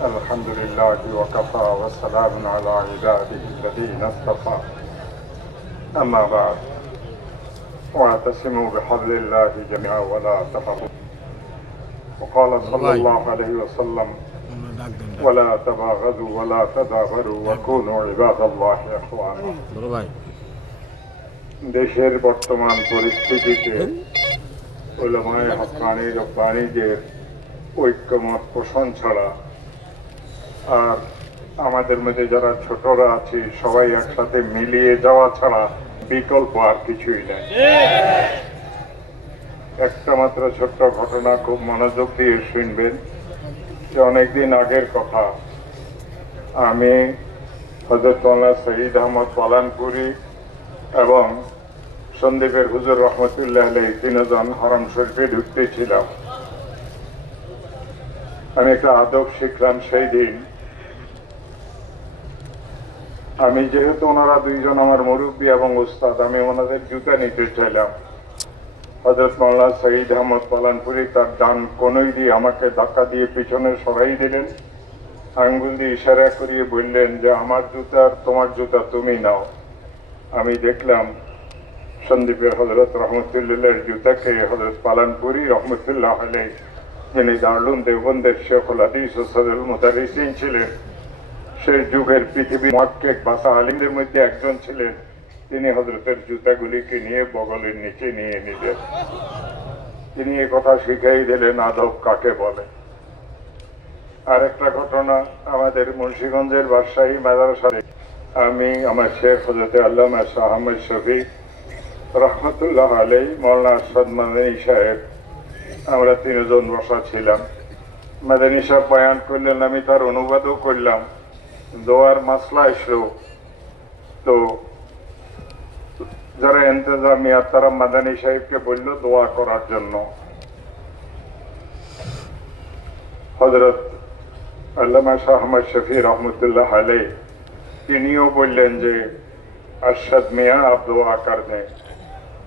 الحمد لله وكفى والسلام على عباده الذين اصطفى أما بعد واعتصموا بحبل الله جميعا ولا تفرقوا وقال صلى الله عليه وسلم ولا تباغضوا ولا تدابروا وكونوا عباد الله إخوانا দেশের বর্তমান পরিস্থিতিতে উলামায়ে হক্কানি রব্বানীদের ঐক্যমত পোষণ ছাড়া আর আমাদের মধ্যে যারা ছোটরা আছি সবাই একসাথে মিলিয়ে যাওয়া ছাড়া বিকল্প আর কিছুই নেই। একটা মাত্র ছোট্ট ঘটনা খুব মনোযোগ দিয়ে শুনবেন যে অনেকদিন আগের কথা। আমি হযরত মাওলানা সঈদ আহমদ পালানপুরি এবং সন্দীপের হুজুর রহমতুল্লাহ আলাইহি তিনজন হরম শরীফে ঢুকতেছিলাম। আমি একটা আদব শিখলাম সেই দিন। আমি যেহেতু ওনারা দুইজন আমার মুরব্বী এবং উস্তাদ, আমি ওনাদের জুতা নিতে চাইলাম। হযরত মাওলানা সঈদ আহমদ পালানপুরি তার ডান কোনই দিয়ে আমাকে ধাক্কা দিয়ে পিছনে সরাই দিলেন, আঙ্গুল দিয়ে ইশারা করিয়ে বললেন যে আমার জুতা আর তোমার জুতা তুমি নাও। আমি দেখলাম সন্দীপের হযরত রহমতুল্লাহর জুতাকে হযরত পালানপুরি রহমতুল্লাহ আলাইহি, যিনি দারুল দেওবন্দের শেখুল হাদিস ও সদরুল মুদারিসিন ছিলেন, সেই যুগের পৃথিবীর মুহাক্কিক ভাষা আলিমদের মধ্যে একজন ছিলেন, তিনি হযরতের জুতাগুলিকে নিয়ে বগলের নিচে নিয়ে নিলেন। তিনি এ কথা শিখাই দিলেন আদব কাকে বলে। আর একটা ঘটনা, আমাদের মুন্সিগঞ্জের বাদশাহী মাদ্রাসায় আমি আমার শেখ হযরত আল্লামা শাহ আহমদ শফি রহমতুল্লাহ আলাইহি, মাওলানা আরশাদ মাদানী সাহেব, আমরা তিনজন বসা ছিলাম। মাদানী সাহেব বয়ান করলেন, আমি তার অনুবাদও করলাম। দোয়ার মাসলা এসলো, তো যারা ইন্তজামিয়া তারা মাদানী সাহেবকে বলল দোয়া করার জন্য। হযরত আল্লামা শাহ আহমদ শফি রহমতুল্লাহ আলাইহি তিনিও বললেন যে আরশাদ মিয়া আপ দোয়া কর দেন।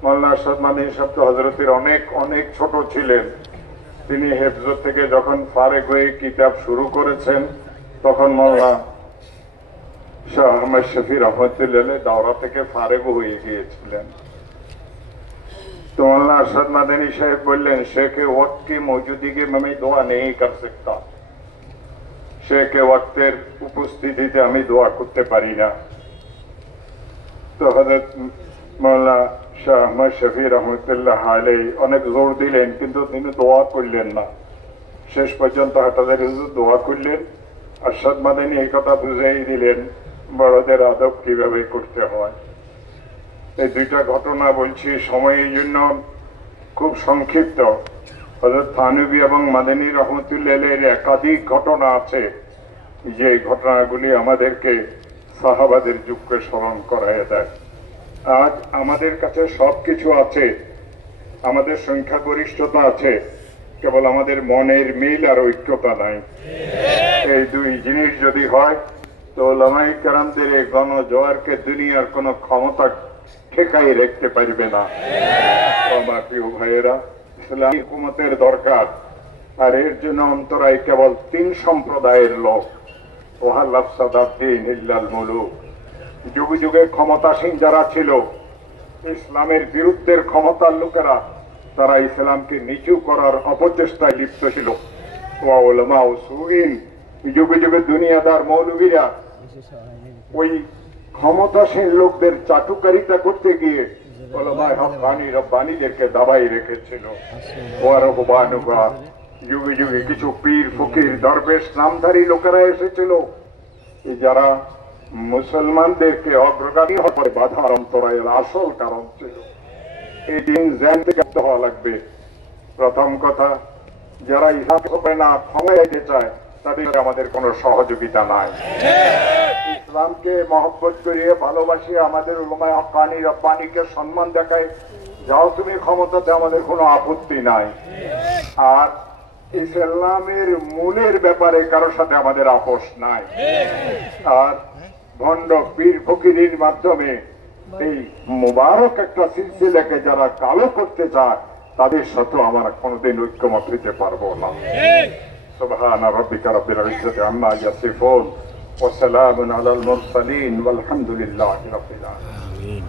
মাওলানা আরশাদ মাদানী সাহেব তো হযরতের অনেক অনেক ছোট ছিলেন। তিনি হেফজ থেকে যখন ফারেগ হয়ে কিতাব শুরু করেছেন তখন মাওলানা শাহ আহমদ শফি রহমতুল্লাহ দাওরা থেকে ফারেগ হয়ে গিয়েছিলেন। তো মাওলানা আরশাদ মাদানী সাহেব বললেন শেখে ওয়াক্ত কি মौजूदगी में मैं दुआ नहीं कर सकता, শেখে ওয়াক্তের উপস্থিতিতে আমি দোয়া করতে পারি না। তো হযরত মাওলানা শাহ আহমদ শফি রহমতুল্লাহ আলাইহি অনেক জোর দিলেন, কিন্তু তিনি দোয়া করলেন না। শেষ পর্যন্ত হাটাদের হুজুর দোয়া করলেন। আরশাদ মাদানী এই কথা বুঝাই দিলেন বড়দের আদব কিভাবে করতে হয়। এই দুইটা ঘটনা বলছি সময়ের জন্য খুব সংক্ষিপ্ত। হযরত থানভী এবং মাদানী রহমতুল্লাহ আলাইহির একাধিক ঘটনা আছে, যে ঘটনাগুলি আমাদেরকে সাহাবাদের যুগকে স্মরণ করায় দেয়। আজ আমাদের কাছে সবকিছু আছে, আমাদের সংখ্যাগরিষ্ঠতা আছে, কেবল আমাদের মনের মিল আর ঐক্যতা নাই। এই দুই জিনিস যদি হয় তো উলামায়ে কেরামদের এই গণজোয়ারকে দুনিয়ার কোন ক্ষমতা ঠেকাই রাখতে পারবে না। আমার প্রিয় ভাইয়েরা, ইসলামী হুকুমতের দরকার, আর এর জন্য অন্তরায় কেবল তিন সম্প্রদায়ের লোক। ওয়াহাল আফসাদাদ্দিন ইল্লাল মুলুক। যুগে যুগে ক্ষমতাসীন যারা ছিল, ইসলামের বিরুদ্ধের ক্ষমতার লোকেরা, তারা ইসলামকে নিচু করার অপচেষ্টায় লিপ্ত ছিল। ওয়া উলামা উসুইন, যুগে যুগে দুনিয়াদার মৌলবীরা ওই ক্ষমতাসীন লোকদের চাটুকারিতা করতে গিয়ে উলামায়ে হক্কানি রব্বানীদেরকে দাবাই রেখেছিল। ওয়া রহবানুহা, যুগে যুগে কিছু পীর ফকির দরবেশ নামধারী লোকেরা এসেছিল, যারা মুসলমানদেরকে অগ্রগামী হওয়ার বাধার অন্তরায়ের আসল কারণ ছিল। এই দিন জানতে হওয়া লাগবে। প্রথম কথা, যারা ইসলামকে না ক্ষমাইতে চায় তাদের আমাদের কোনো সহযোগিতা নাই। ইসলামকে মহব্বত করিয়ে ভালোবাসিয়ে আমাদের উলামায়ে হক্কানি রব্বানীকে সম্মান দেখায় যাও তুমি ক্ষমতাতে, আমাদের কোনো আপত্তি নাই। আর ইসলামের মূলের ব্যাপারে কারোর সাথে আমাদের আপোষ নাই। আর ভণ্ড পীর ফকিরের মাধ্যমে এই মুবারক একটা সিলসিলাকে যারা কালো করতে চায় তাদের সাথে আমরা কোনোদিন ঐক্যমত হইতে পারবো না। سبحان ربك رب العزة عما يصفون وسلام على المرسلين والحمد لله رب العالمين.